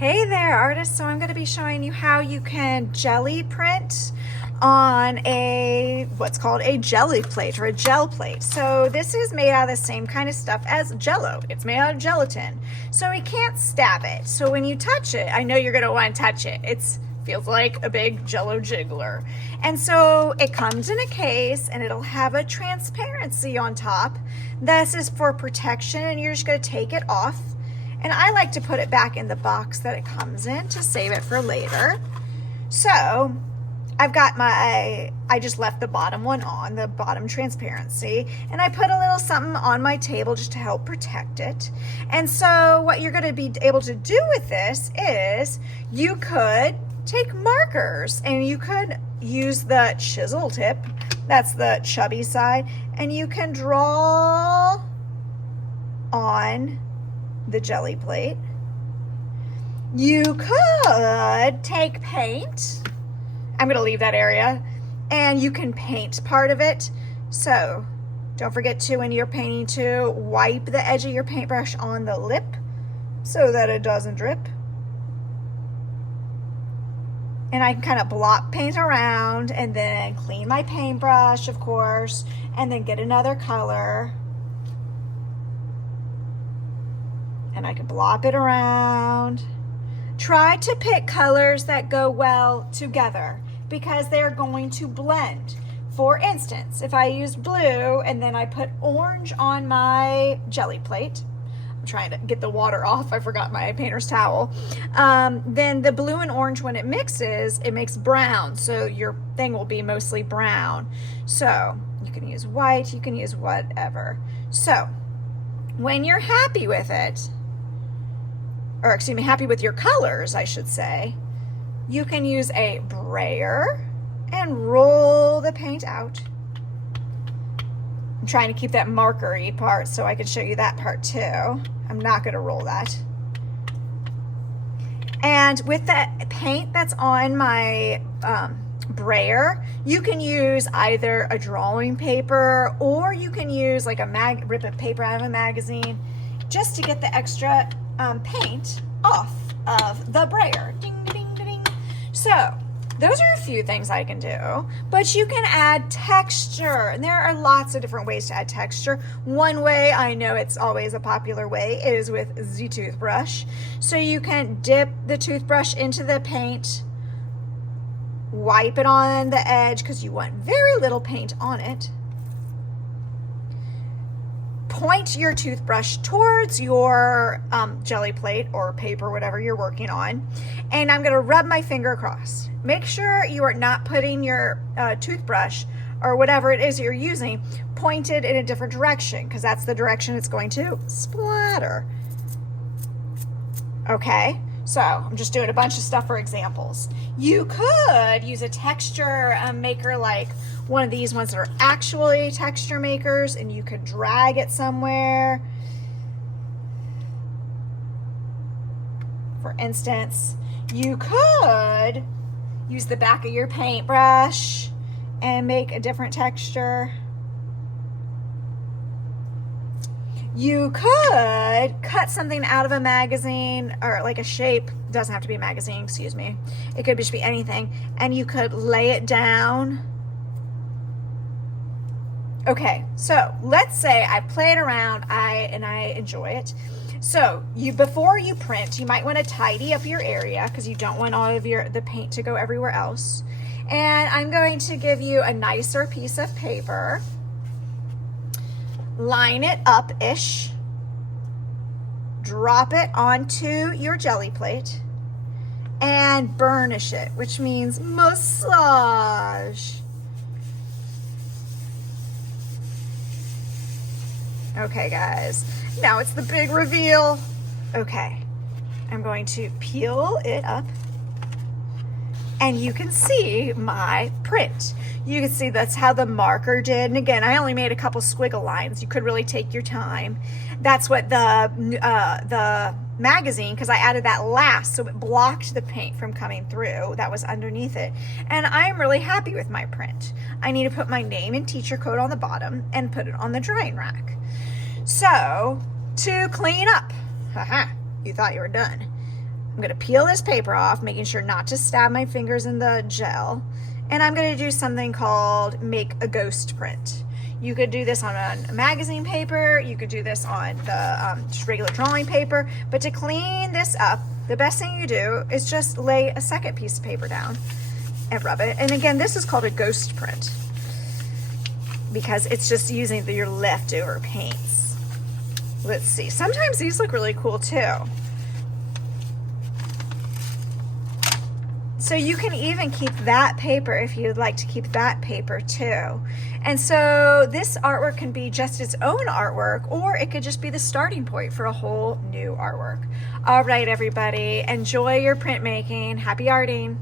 Hey there, artists. So I'm going to be showing you how you can jelly print on what's called a jelly plate or a gel plate. So this is made out of the same kind of stuff as Jello. It's made out of gelatin. So we can't stab it. So when you touch it, I know you're going to want to touch it. It feels like a big Jello jiggler. And so it comes in a case and it'll have a transparency on top. This is for protection, and you're just going to take it off. And I like to put it back in the box that it comes in to save it for later. So I've got I just left the bottom one on, the bottom transparency, and I put a little something on my table just to help protect it. And so what you're gonna be able to do with this is you could take markers and you could use the chisel tip, that's the chubby side, and you can draw on the jelly plate. You could take paint. I'm going to leave that area, and you can paint part of it. So don't forget to, when you're painting, to wipe the edge of your paintbrush on the lip so that it doesn't drip. And I can kind of blot paint around and then clean my paintbrush, of course, and then get another color. And I can blop it around. Try to pick colors that go well together because they're going to blend. For instance, if I use blue and then I put orange on my jelly plate, I'm trying to get the water off, I forgot my painter's towel, then the blue and orange, when it mixes, it makes brown, so your thing will be mostly brown. So you can use white, you can use whatever. So when you're happy with it, or excuse me, happy with your colors, I should say, you can use a brayer and roll the paint out. I'm trying to keep that marker-y part so I can show you that part too. I'm not going to roll that. And with that paint that's on my brayer, you can use either a drawing paper or you can use like a rip of paper out of a magazine just to get the extra paint off of the brayer. Ding, ding, ding. So those are a few things I can do, but you can add texture, and there are lots of different ways to add texture. One way, I know it's always a popular way, is with the toothbrush. So you can dip the toothbrush into the paint, wipe it on the edge because you want very little paint on it. Point your toothbrush towards your jelly plate or paper, whatever you're working on, and I'm going to rub my finger across. Make sure you are not putting your toothbrush or whatever it is you're using pointed in a different direction, because that's the direction it's going to splatter. Okay, so I'm just doing a bunch of stuff for examples. You could use a texture maker, like one of these ones that are actually texture makers, and you could drag it somewhere. For instance, you could use the back of your paintbrush and make a different texture. You could cut something out of a magazine, or like a shape, doesn't have to be a magazine, excuse me. It could just be anything, and you could lay it down. Okay, so let's say I played around and I enjoy it. So before you print, you might want to tidy up your area because you don't want all of the paint to go everywhere else. And I'm going to give you a nicer piece of paper. Line it up-ish. Drop it onto your jelly plate and burnish it, which means massage. Okay, guys, now it's the big reveal. Okay, I'm going to peel it up, and you can see my print. You can see that's how the marker did. And again, I only made a couple squiggle lines. You could really take your time. That's what the magazine, because I added that last, so it blocked the paint from coming through. That was underneath it. And I'm really happy with my print. I need to put my name and teacher code on the bottom and put it on the drying rack. So to clean up, haha, you thought you were done. I'm going to peel this paper off, making sure not to stab my fingers in the gel. And I'm going to do something called make a ghost print. You could do this on a magazine paper. You could do this on the just regular drawing paper. But to clean this up, the best thing you do is just lay a second piece of paper down and rub it. And again, this is called a ghost print because it's just using your leftover paints. Let's see. Sometimes these look really cool too. So you can even keep that paper if you'd like to keep that paper too. And so this artwork can be just its own artwork, or it could just be the starting point for a whole new artwork. All right, everybody, enjoy your printmaking. Happy arting.